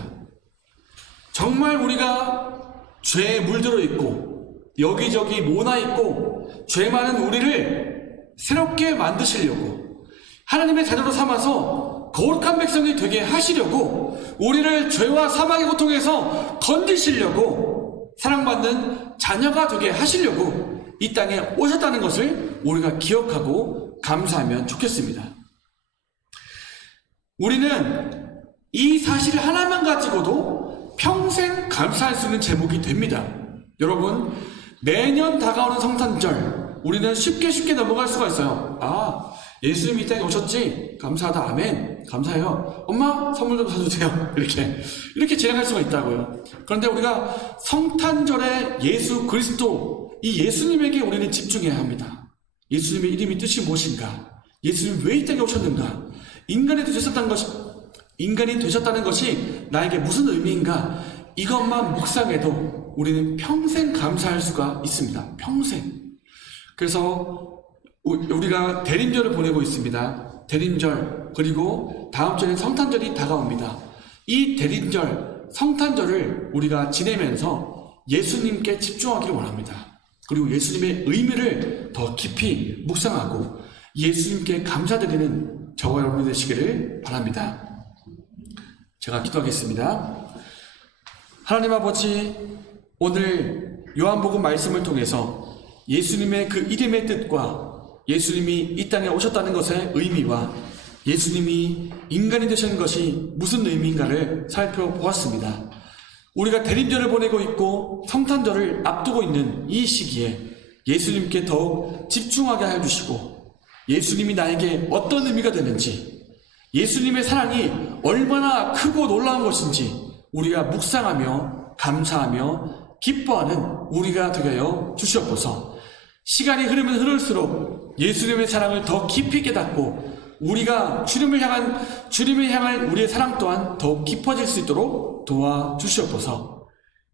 정말 우리가 죄에 물들어 있고 여기저기 모나 있고 죄 많은 우리를 새롭게 만드시려고, 하나님의 자녀로 삼아서 거룩한 백성이 되게 하시려고, 우리를 죄와 사망의 고통에서 건지시려고, 사랑받는 자녀가 되게 하시려고 이 땅에 오셨다는 것을 우리가 기억하고 감사하면 좋겠습니다. 우리는 이 사실 하나만 가지고도 평생 감사할 수 있는 제목이 됩니다. 여러분, 매년 다가오는 성탄절, 우리는 쉽게 넘어갈 수가 있어요. 예수님이 이 땅에 오셨지? 감사하다. 아멘. 감사해요. 엄마 선물 좀 사주세요. 이렇게 진행할 수가 있다고요. 그런데 우리가 성탄절에 예수 그리스도, 이 예수님에게 우리는 집중해야 합니다. 예수님의 이름이 뜻이 무엇인가? 예수님 왜 이 땅에 오셨는가? 인간이 되셨다는 것이 나에게 무슨 의미인가? 이것만 묵상해도 우리는 평생 감사할 수가 있습니다. 평생. 그래서 우리가 대림절을 보내고 있습니다. 대림절, 그리고 다음 주에는 성탄절이 다가옵니다. 이 대림절, 성탄절을 우리가 지내면서 예수님께 집중하기를 원합니다. 그리고 예수님의 의미를 더 깊이 묵상하고 예수님께 감사드리는 저와 여러분이 되시기를 바랍니다. 제가 기도하겠습니다. 하나님 아버지, 오늘 요한복음 말씀을 통해서 예수님의 그 이름의 뜻과 예수님이 이 땅에 오셨다는 것의 의미와 예수님이 인간이 되신 것이 무슨 의미인가를 살펴보았습니다. 우리가 대림절을 보내고 있고 성탄절을 앞두고 있는 이 시기에 예수님께 더욱 집중하게 해주시고 예수님이 나에게 어떤 의미가 되는지, 예수님의 사랑이 얼마나 크고 놀라운 것인지 우리가 묵상하며 감사하며 기뻐하는 우리가 되게 하여 주시옵소서. 시간이 흐르면 흐를수록 예수님의 사랑을 더 깊이 깨닫고 우리가 주님을 향한 우리의 사랑 또한 더욱 깊어질 수 있도록 도와주시옵소서.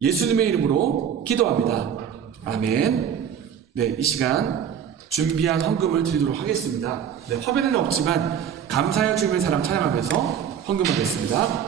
예수님의 이름으로 기도합니다. 아멘. 네, 이 시간 준비한 헌금을 드리도록 하겠습니다. 네, 화면에는 없지만 감사의 주님의 사랑 찬양하면서 헌금하겠습니다.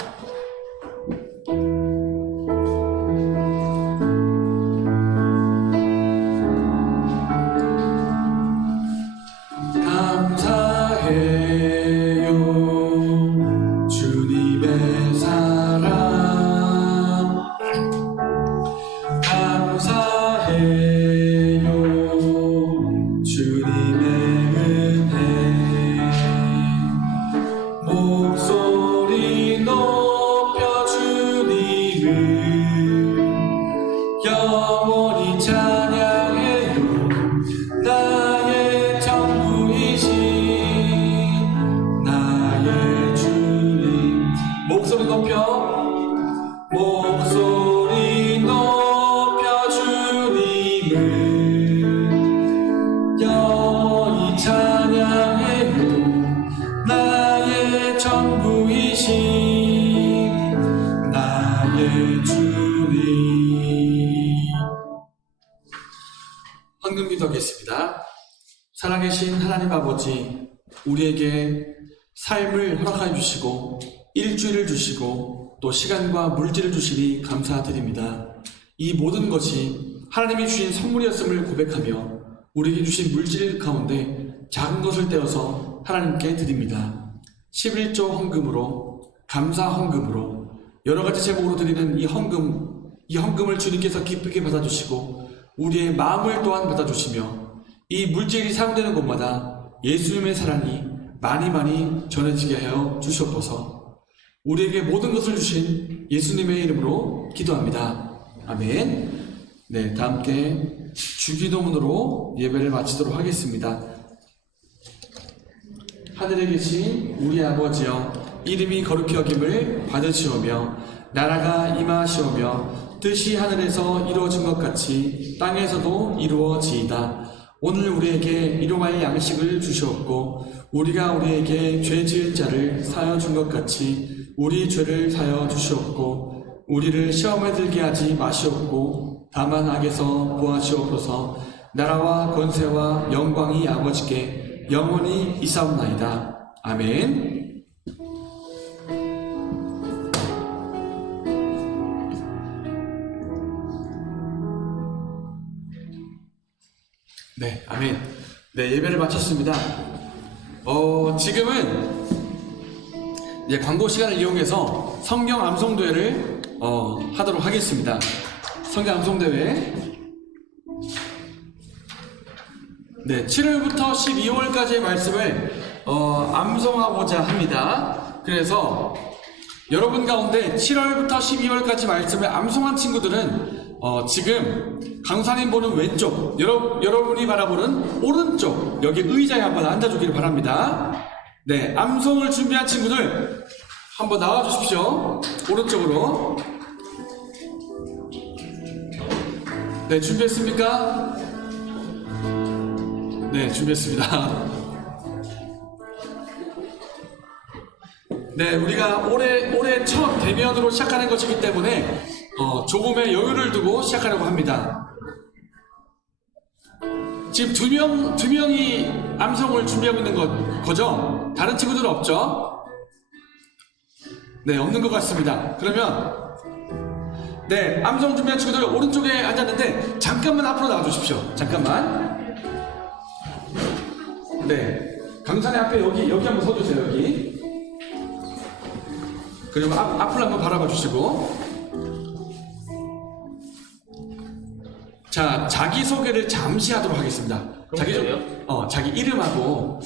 헌금 기도하겠습니다. 살아계신 하나님 아버지, 우리에게 삶을 허락하여 주시고 일주일을 주시고 또 시간과 물질을 주시니 감사드립니다. 이 모든 것이 하나님이 주신 선물이었음을 고백하며 우리에게 주신 물질 가운데 작은 것을 떼어서 하나님께 드립니다. 11조 헌금으로, 감사 헌금으로, 여러 가지 제목으로 드리는 이 헌금을 주님께서 기쁘게 받아주시고 우리의 마음을 또한 받아주시며 이 물질이 사용되는 곳마다 예수님의 사랑이 많이 전해지게 하여 주시옵소서. 우리에게 모든 것을 주신 예수님의 이름으로 기도합니다. 아멘. 네, 다 함께 주기도문으로 예배를 마치도록 하겠습니다. 하늘에 계신 우리 아버지여, 이름이 거룩히 여김을 받으시오며 나라가 임하시오며 뜻이 하늘에서 이루어진 것 같이 땅에서도 이루어지이다. 오늘 우리에게 일용할 양식을 주시옵고 우리가 우리에게 죄 지은 자를 사하여 준 것 같이 우리 죄를 사하여 주시옵고 우리를 시험에 들게 하지 마시옵고 다만 악에서 구하시옵소서. 나라와 권세와 영광이 아버지께 영원히 있사옵나이다. 아멘. 네, 아멘. 네, 예배를 마쳤습니다. 지금은 이제 광고 시간을 이용해서 성경 암송대회를 하도록 하겠습니다. 성경 암송대회. 네, 7월부터 12월까지의 말씀을 암송하고자 합니다. 그래서 여러분 가운데 7월부터 12월까지 말씀을 암송한 친구들은 지금 강사님 보는 왼쪽, 여러분이 바라보는 오른쪽, 여기 의자에 한번 앉아주기를 바랍니다. 네, 암송을 준비한 친구들 한번 나와주십시오. 오른쪽으로. 네, 준비했습니까? 네, 준비했습니다. 네, 우리가 올해 첫 대면으로 시작하는 것이기 때문에 조금의 여유를 두고 시작하려고 합니다. 지금 두 명이 암송을 준비하고 있는 거죠? 다른 친구들은 없죠? 네, 없는 것 같습니다. 그러면 네, 암송 준비한 친구들 오른쪽에 앉았는데 잠깐만 앞으로 나와 주십시오. 잠깐만. 네, 강산의 앞에 여기 한번 서주세요. 여기. 그리고 앞을 한번 바라봐 주시고. 자, 자기소개를 잠시 하도록 하겠습니다. 자기 이름하고,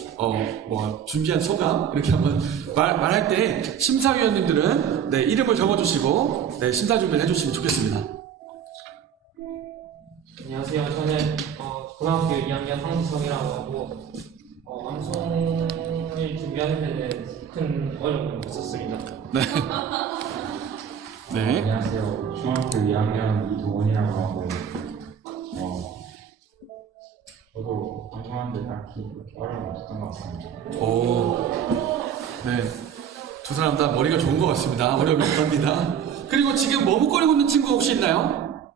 준비한 소감, 이렇게 한번 말할 때, 심사위원님들은, 네, 이름을 적어주시고, 네, 심사 준비를 해주시면 좋겠습니다. 안녕하세요. 저는, 고등학교 2학년 황지성이라고 하고, 방송을 준비하는 데는 큰 어려움은 없었습니다. 네. 네. 안녕하세요. 중학교 2학년 이동원이라고 하고, 저도 방송하는데 딱히 그렇게 어려움이 없었던 것 같습니다. 네. 두 사람 다 머리가 좋은 것 같습니다. 어려움이 없답니다. 그리고 지금 머뭇거리고 있는 친구 혹시 있나요?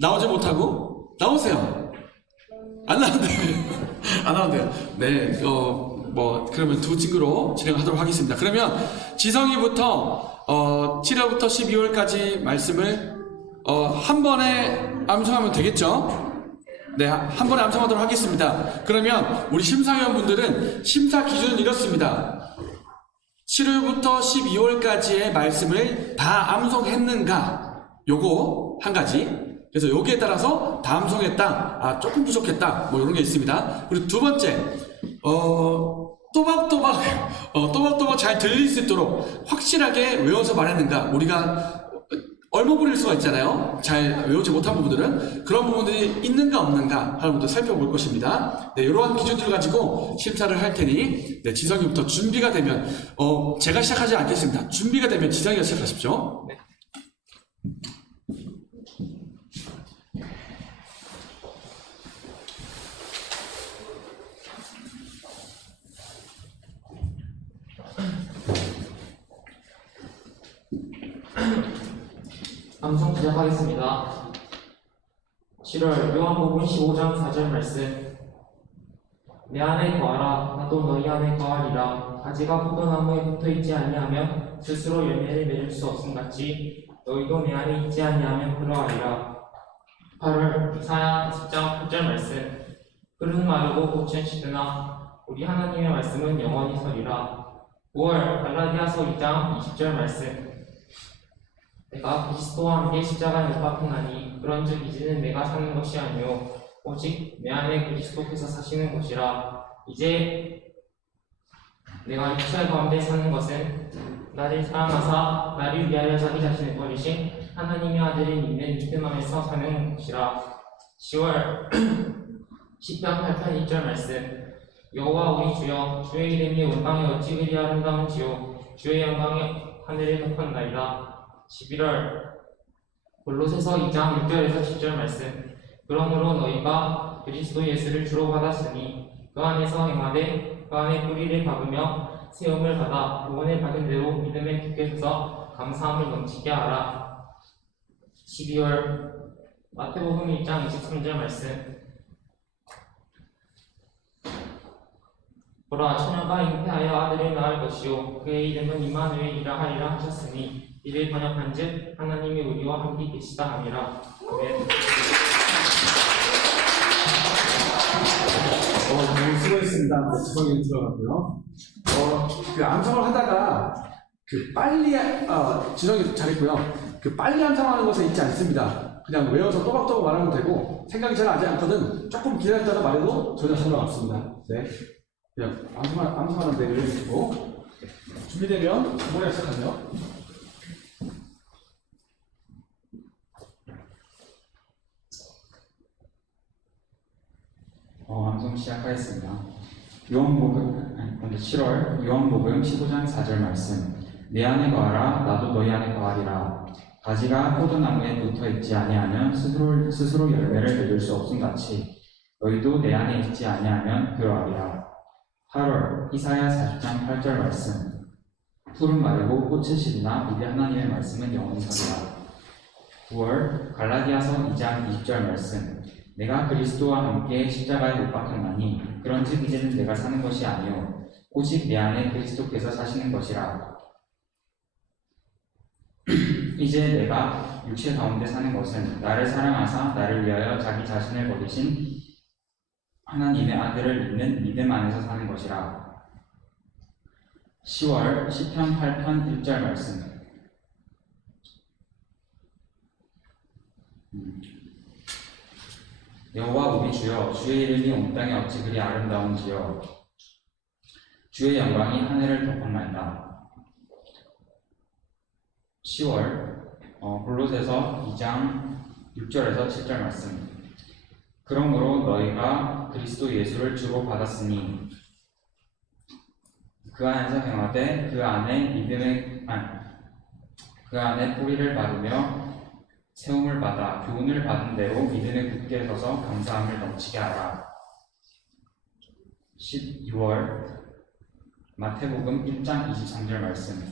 나오지 못하고? 나오세요. 안 나온대요. 안 나온대요. 네, 그러면 두 친구로 진행하도록 하겠습니다. 그러면 지성이부터 7월부터 12월까지 말씀을 한 번에 암송하면 되겠죠? 네, 한 번에 암송하도록 하겠습니다. 그러면 우리 심사위원분들은 심사 기준은 이렇습니다. 7월부터 12월까지의 말씀을 다 암송했는가? 요거 한 가지. 그래서 여기에 따라서 다 암송했다, 조금 부족했다, 뭐 이런 게 있습니다. 그리고 두 번째, 또박또박 잘 들릴 수 있도록 확실하게 외워서 말했는가? 우리가 얼머무릴 수가 있잖아요. 잘 외우지 못한 부분들은 그런 부분들이 있는가 없는가 하는 것도 살펴볼 것입니다. 네, 이러한 기준들을 가지고 심사를 할 테니 네, 지성이부터 준비가 되면 제가 시작하지 않겠습니다. 준비가 되면 지성이가 시작하십시오. 네. 방송 시작하겠습니다. 7월 요한복음 15장 4절 말씀. 내 안에 거하라 나도 너희 안에 거하리라. 가지가 포도나무에 붙어있지 아니하면 스스로 열매를 맺을 수 없음같이 너희도 내 안에 있지 아니하면 그러하리라. 8월 이사야 10장 8절 말씀. 흙은 마르고 꽃은 시드나 우리 하나님의 말씀은 영원히 서리라. 9월 갈라디아서 2장 20절 말씀. 내가 그리스도와 함께 십자가에 못 박히나니 그런즉 이제는 내가 사는 것이 아니요 오직 내 안에 그리스도께서 사시는 것이라. 이제 내가 육체 가운데 사는 것은 나를 사랑하사 나를 위하여 자기 자신을 버리신 하나님의 아들을 믿는 믿음 안에서 사는 것이라. 10월 시편 8편 1절 말씀. 여호와 우리 주여 주의 이름이 온 땅에 어찌 그리 아름다운지요 주의 영광이 하늘을 덮었나이다. 11월 골로새서 2장 6절에서 10절 말씀. 그러므로 너희가 그리스도 예수를 주로 받았으니 그 안에서 행하되 그 안에 뿌리를 박으며 세움을 받아 구원을 받은 대로 믿음에 굳게 서서 감사함을 넘치게 하라. 12월 마태복음 1장 23절 말씀. 보라 처녀가 잉태하여 아들을 낳을 것이요 그의 이름은 임마누엘이라 하리라 하셨으니 이를 번역한즉 하나님이 우리와 함께 계시다 함이라. 아멘. 너무 수고했습니다. 지성이 들어가고요. 암송을 하다가 빨리 지성이 잘했고요. 빨리 암송하는 것에 있지 않습니다. 그냥 외워서 또박또박 말하면 되고 생각이 잘 나지 않거든 조금 기다렸다가 말해도 전혀 상관없습니다. 네, 그냥 암송하는 데를 두고 준비되면 뭐야 시작하죠. 방송 시작하겠습니다. 먼저 7월 요한복음 15장 4절 말씀. 내 안에 거하라 나도 너희 안에 거하리라. 가지가 포도나무에 붙어 있지 아니하면 스스로 열매를 맺을 수 없음 같이 너희도 내 안에 있지 아니하면 그러하리라. 8월 이사야 40장 8절 말씀. 풀은 마르고 꽃은 시드나 우리 하나님의 말씀은 영원히 서리라. 9월 갈라디아서 2장 20절 말씀. 내가 그리스도와 함께 십자가에 못 박혔나니 그런즉 이제는 내가 사는 것이 아니요 오직 내 안에 그리스도께서 사시는 것이라. 이제 내가 육체 가운데 사는 것은 나를 사랑하사 나를 위하여 자기 자신을 버리신 하나님의 아들을 믿는 믿음 안에서 사는 것이라. 10월 시편 8편 1절 말씀. 여호와 우리 주여 주의 이름이 온 땅에 어찌 그리 아름다운지요 주의 영광이 하늘을 덮었나이다. 10월 골로새서 2장 6절에서 7절 말씀. 그러므로 너희가 그리스도 예수를 주로 받았으니 그 안에서 행하되 그 안에 뿌리를 받으며 세움을 받아 교훈을 받은 대로 믿음에 굳게 서서 감사함을 넘치게 하라. 12월 마태복음 1장 23절 말씀.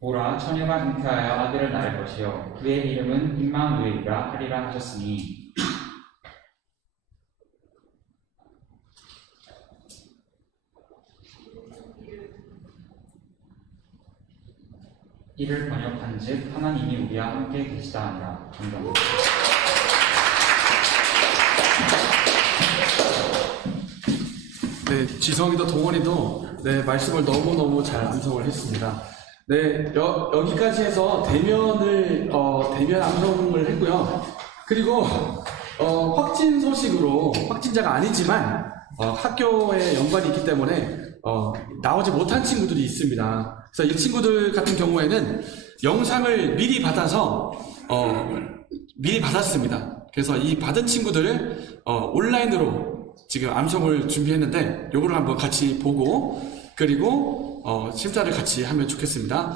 보라 처녀가 잉태하여 아들을 낳을 것이요 그의 이름은 임마누엘이라 하리라 하셨으니. 이를 번역한즉 하나님이 우리와 함께 계시다 하니라. 감사합니다. 네, 지성이도 동원이도 네, 말씀을 너무너무 잘 암송을 했습니다. 네, 여기까지 해서 대면 암송을 했고요. 그리고 확진 소식으로 확진자가 아니지만 학교에 연관이 있기 때문에 나오지 못한 친구들이 있습니다. 그래서 이 친구들 같은 경우에는 영상을 미리 받았습니다. 그래서 이 받은 친구들을 온라인으로 지금 암송을 준비했는데 요거를 한번 같이 보고 그리고 심사를 같이 하면 좋겠습니다.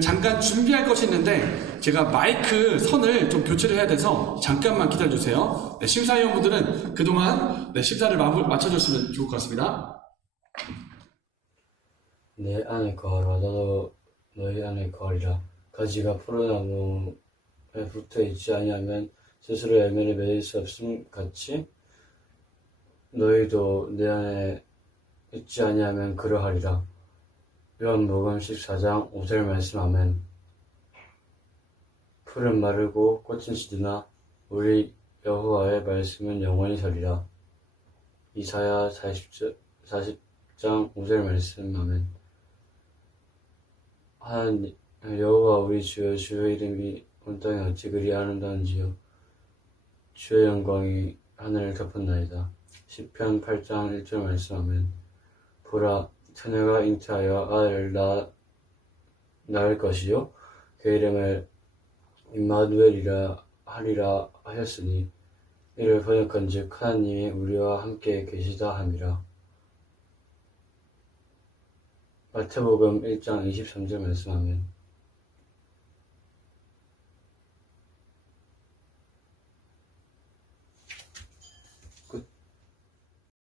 잠깐 준비할 것이 있는데 제가 마이크 선을 좀 교체를 해야 돼서 잠깐만 기다려주세요. 네, 심사위원분들은 그동안 심사를 맞춰줬으면 좋을 것 같습니다. 내 안에 거하라 나도 너희 안에 거하리라. 가지가 포도나무에 붙어 있지 아니하면 스스로 열매를 맺을 수 없음 같이 너희도 내 안에 있지 아니하면 그러하리라. 요한복음 14장 5절 말씀. 아멘. 풀은 마르고 꽃은 시드나 우리 여호와의 말씀은 영원히 서리라. 이사야 40장 5절 말씀. 아멘. 하나님 여호와 우리 주여 주의 이름이 온 땅에 어찌 그리 아름다운지요 주의 영광이 하늘을 덮었나이다. 시편 8장 1절 말씀. 아멘. 보라 처녀가 잉태하여 아들을 낳을 것이요 그 이름을 임마누엘이라 하리라 하셨으니 이를 번역한즉 하나님이 우리와 함께 계시다 함이라. 마태복음 1장 23절 말씀. 아멘.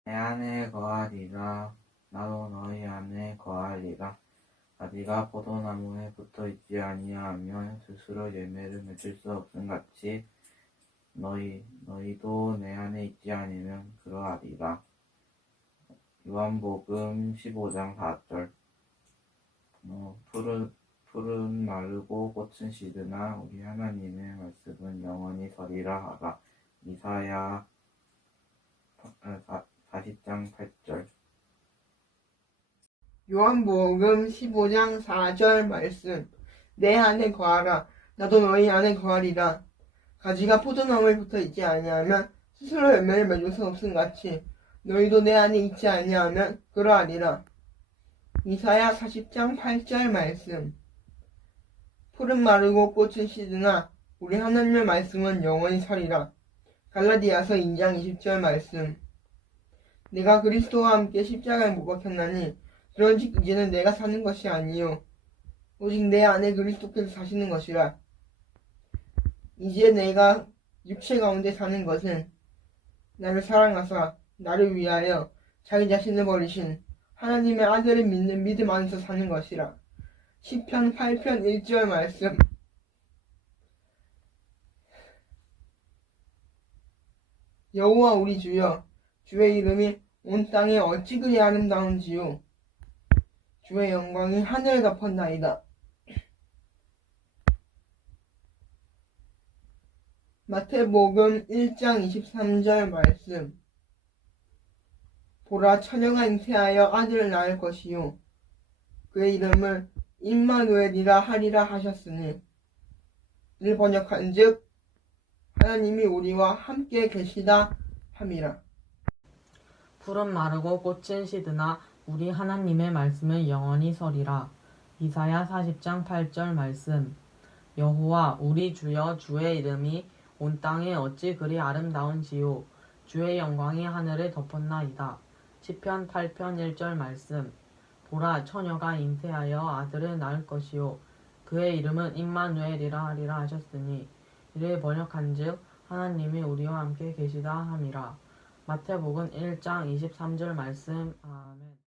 내 안에 거하리라 나도 너희 안에 거하리라. 가지가 포도나무에 붙어 있지 아니하면 스스로 열매를 맺을 수 없음 같이 너희도 내 안에 있지 않으면 그러하리라. 요한복음 15장 4절. 풀은 마르고 꽃은 시드나 우리 하나님의 말씀은 영원히 서리라 하라. 이사야 40장 8절. 요한복음 15장 4절 말씀. 내 안에 거하라 나도 너희 안에 거하리라. 가지가 포도나무에 붙어 있지 아니하면 스스로 열매를 맺을 수 없음 같이 너희도 내 안에 있지 아니하면 그러하리라. 이사야 40장 8절 말씀. 풀은 마르고 꽃은 시드나 우리 하나님의 말씀은 영원히 서리라. 갈라디아서 2장 20절 말씀. 내가 그리스도와 함께 십자가에 못 박혔나니 그런즉 이제는 내가 사는 것이 아니요 오직 내 안에 그리스도께서 사시는 것이라. 이제 내가 육체 가운데 사는 것은 나를 사랑하사 나를 위하여 자기 자신을 버리신 하나님의 아들을 믿는 믿음 안에서 사는 것이라. 시편 8편 1절 말씀. 여호와 우리 주여, 주의 이름이 온 땅에 어찌 그리 아름다운지요. 주의 영광이 하늘을 덮었나이다. 마태복음 1장 23절 말씀. 보라, 처녀가 잉태하여 아들을 낳을 것이요 그의 이름을 임마누엘이라 하리라 하셨으니, 이를 번역한즉 하나님이 우리와 함께 계시다 함이라. 풀은 마르고 꽃은 시드나 우리 하나님의 말씀은 영원히 서리라. 이사야 40장 8절 말씀. 여호와 우리 주여, 주의 이름이 온 땅에 어찌 그리 아름다운지요. 주의 영광이 하늘을 덮었나이다. 시편 8편 1절 말씀. 보라, 처녀가 잉태하여 아들을 낳을 것이요 그의 이름은 임마누엘이라 하리라 하셨으니, 이를 번역한즉 하나님이 우리와 함께 계시다 함이라. 마태복음 1장 23절 말씀. 아멘.